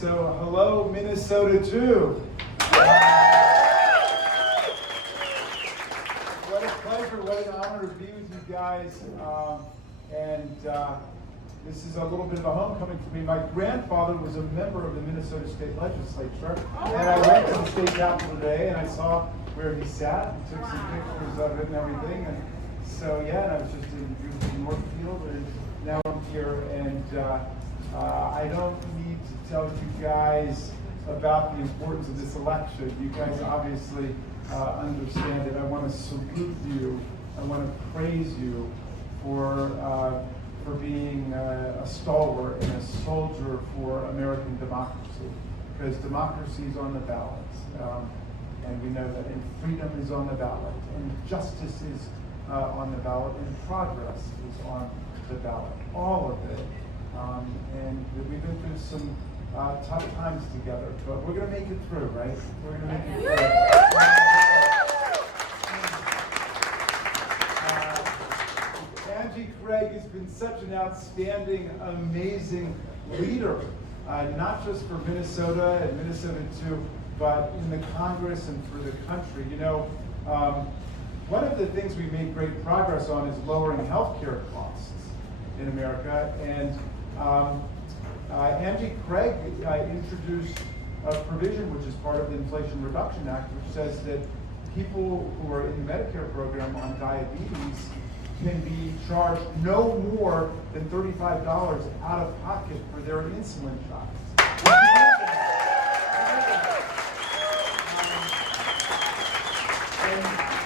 So hello, Minnesota too. What a pleasure, what an honor to be with you guys. This is a little bit of a homecoming for me. My grandfather was a member of the Minnesota State Legislature, and I went to the state capitol today, and I saw where he sat, and took some pictures of it and everything. And so, yeah, and I was just in Northfield, and now I'm here, and I don't need to tell you guys about the importance of this election. You guys obviously understand it. I want to salute you. I want to praise you for being a stalwart and a soldier for American democracy, because democracy is on the ballot, and we know that, and freedom is on the ballot, and justice is on the ballot, and progress is on the ballot, all of it. And we've been through some tough times together, but we're going to make it through, right? We're going to make it through. Angie Craig has been such an outstanding, amazing leader, not just for Minnesota and Minnesota too, but in the Congress and for the country. You know, one of the things we made great progress on is lowering healthcare costs in America, and Angie Craig introduced a provision which is part of the Inflation Reduction Act, which says that people who are in the Medicare program on diabetes can be charged no more than $35 out of pocket for their insulin shots.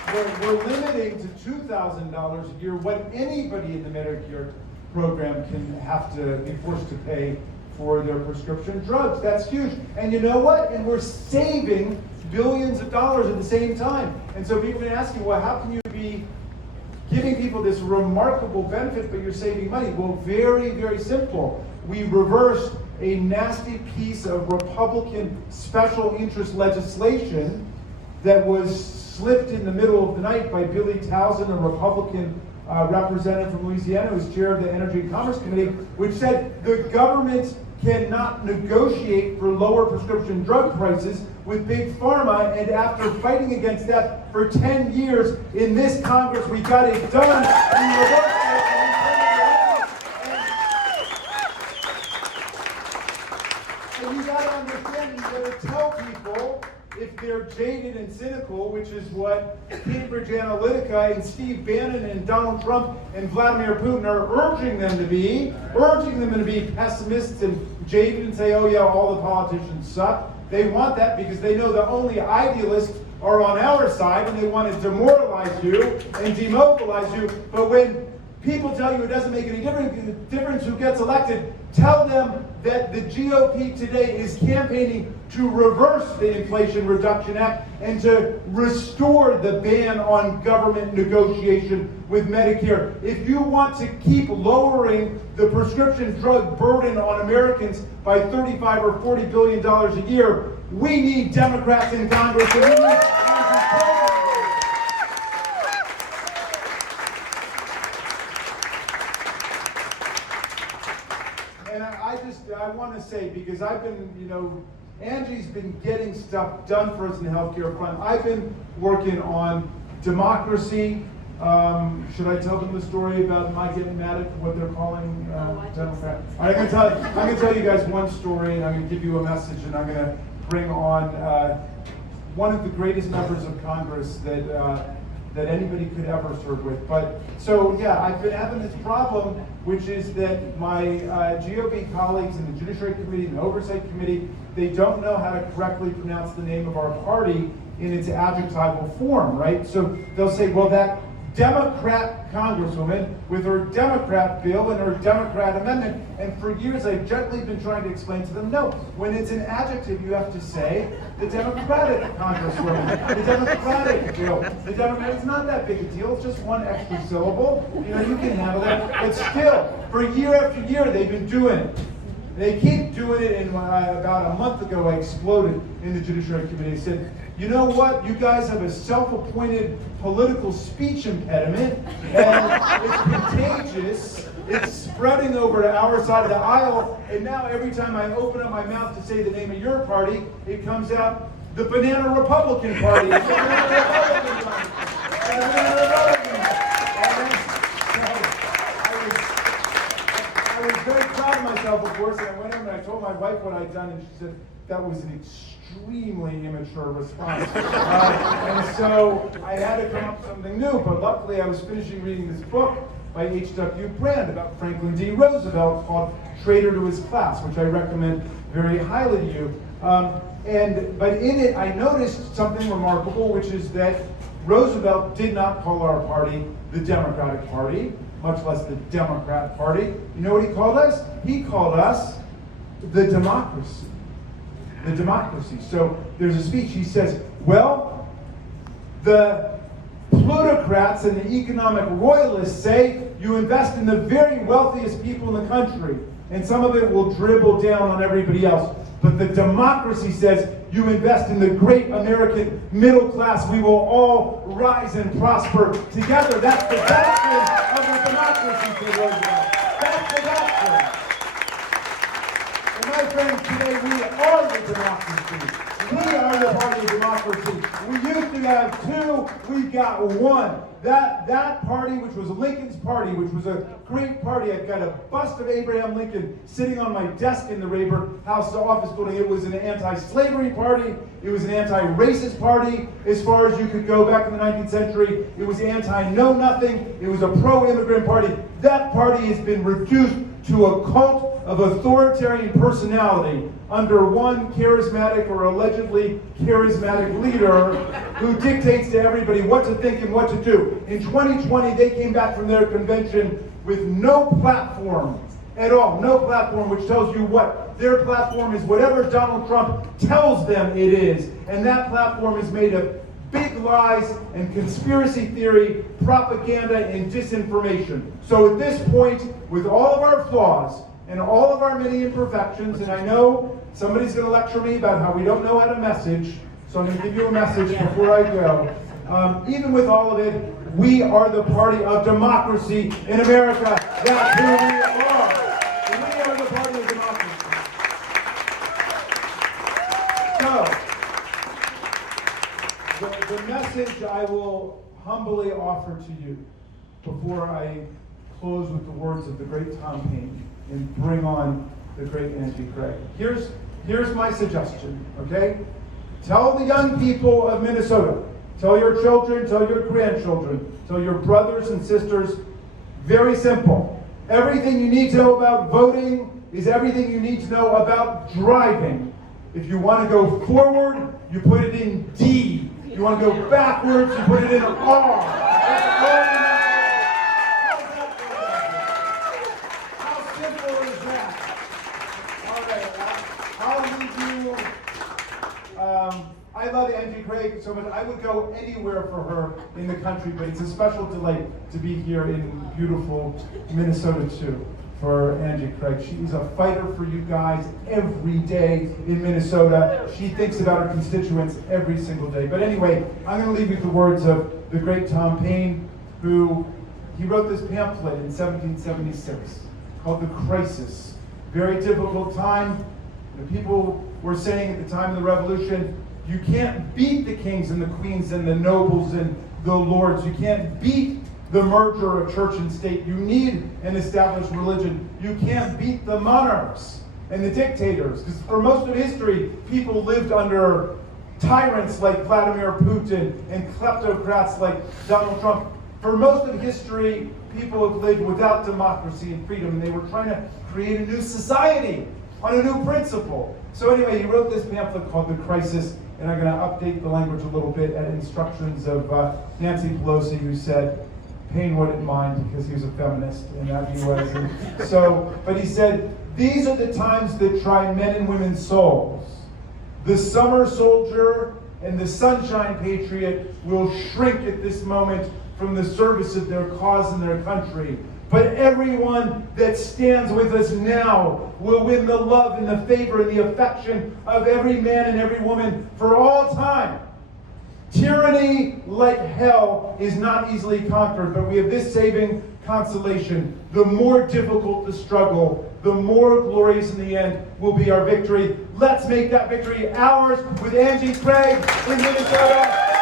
And we're limiting to $2,000 a year what anybody in the Medicare program can have to be forced to pay for their prescription drugs. That's huge. And you know what? And we're saving billions of dollars at the same time. And so people have been asking, well, how can you be giving people this remarkable benefit, but you're saving money? Well, very, very simple. We reversed a nasty piece of Republican special interest legislation that was slipped in the middle of the night by Billy Townsend, a Republican representative from Louisiana, who's chair of the Energy and Commerce Committee, which said the government cannot negotiate for lower prescription drug prices with Big Pharma, and after fighting against that for 10 years in this Congress, we got it done. We reversed it, and you got to understand, you got to tell people if they're jaded and cynical, which is what Cambridge Analytica and Steve Bannon and Donald Trump and Vladimir Putin are urging them to be pessimists and jaded and say, oh yeah, all the politicians suck. They want that because they know the only idealists are on our side, and they want to demoralize you and demobilize you. But when people tell you it doesn't make any difference who gets elected, tell them that the GOP today is campaigning to reverse the Inflation Reduction Act and to restore the ban on government negotiation with Medicare. If you want to keep lowering the prescription drug burden on Americans by $35 or $40 billion a year, we need Democrats in Congress. And we need I want to say, because I've been, Angie's been getting stuff done for us in the healthcare front. I've been working on democracy. Should I tell them the story about my getting mad at what they're calling Democrat? I'm going to tell you guys one story, and I'm going to give you a message, and I'm going to bring on one of the greatest members of Congress that anybody could ever serve with. But so yeah, I've been having this problem, which is that my GOP colleagues in the Judiciary Committee and the Oversight Committee, they don't know how to correctly pronounce the name of our party in its adjectival form, right? So they'll say, well, that Democrat Congresswoman with her Democrat bill and her Democrat amendment. And for years I've gently been trying to explain to them, no, when it's an adjective you have to say the Democratic Congresswoman, the Democratic bill. The Democrat, it's not that big a deal, it's just one extra syllable. You can handle it. But still, for year after year they've been doing it. They keep doing it, and about a month ago I exploded in the Judiciary Committee. I said, you know what? You guys have a self-appointed political speech impediment, and it's contagious. It's spreading over to our side of the aisle, and now every time I open up my mouth to say the name of your party, it comes out the Banana Republican Party. It's the Banana Republican Party. The Banana Republican Party. I was very proud of myself, of course, and I went home and I told my wife what I'd done, and she said, that was an extremely immature response. And so I had to come up with something new, but luckily I was finishing reading this book by H.W. Brand about Franklin D. Roosevelt called Traitor to His Class, which I recommend very highly to you. But in it, I noticed something remarkable, which is that Roosevelt did not call our party the Democratic Party, much less the Democrat Party. You know what he called us? He called us the democracy. The democracy. So there's a speech, he says, well, the plutocrats and the economic royalists say you invest in the very wealthiest people in the country, and some of it will dribble down on everybody else. But the democracy says you invest in the great American middle class. We will all rise and prosper together. That's the doctrine of the democracy, said Roosevelt. That's the doctrine. And my friends, today we are the democracy. We are the party of democracy. We used to have two, we got one. That party, which was Lincoln's party, which was a great party. I've got a bust of Abraham Lincoln sitting on my desk in the Rayburn House office building. It was an anti-slavery party. It was an anti-racist party as far as you could go back in the 19th century. It was anti-know-nothing. It was a pro-immigrant party. That party has been reduced to a cult of authoritarian personality under one charismatic or allegedly charismatic leader who dictates to everybody what to think and what to do. In 2020, they came back from their convention with no platform at all, no platform, which tells you what? Their platform is whatever Donald Trump tells them it is. And that platform is made of big lies and conspiracy theory, propaganda, and disinformation. So at this point, with all of our flaws and all of our many imperfections, and I know somebody's going to lecture me about how we don't know how to message, so I'm going to give you a message before I go. Even with all of it, we are the party of democracy in America. That's who we are. We are the party of democracy. So, the message I will humbly offer to you before I close with the words of the great Tom Paine and bring on the great Angie Craig. Here's my suggestion, okay? Tell the young people of Minnesota, tell your children, tell your grandchildren, tell your brothers and sisters, very simple. Everything you need to know about voting is everything you need to know about driving. If you want to go forward, you put it in D. You want to go backwards, you put it in R. How simple is that? All right, I'll leave you. I love Angie Craig so much. I would go anywhere for her in the country, but it's a special delight to be here in beautiful Minnesota too. For Angie Craig. She's a fighter for you guys every day in Minnesota. She thinks about her constituents every single day. But anyway, I'm going to leave you with the words of the great Tom Paine, he wrote this pamphlet in 1776 called The Crisis. Very difficult time. The people were saying at the time of the Revolution, you can't beat the kings and the queens and the nobles and the lords. You can't beat the merger of church and state. You need an established religion. You can't beat the monarchs and the dictators. Because for most of history, people lived under tyrants like Vladimir Putin and kleptocrats like Donald Trump. For most of history, people have lived without democracy and freedom, and they were trying to create a new society on a new principle. So anyway, he wrote this pamphlet called The Crisis, and I'm going to update the language a little bit at instructions of Nancy Pelosi, who said, Paine wouldn't mind because he was a feminist, and that he was. And so, but he said, these are the times that try men and women's souls. The summer soldier and the sunshine patriot will shrink at this moment from the service of their cause and their country. But everyone that stands with us now will win the love and the favor and the affection of every man and every woman for all time. Tyranny, like hell, is not easily conquered, but we have this saving consolation. The more difficult the struggle, the more glorious in the end will be our victory. Let's make that victory ours with Angie Craig in Minnesota.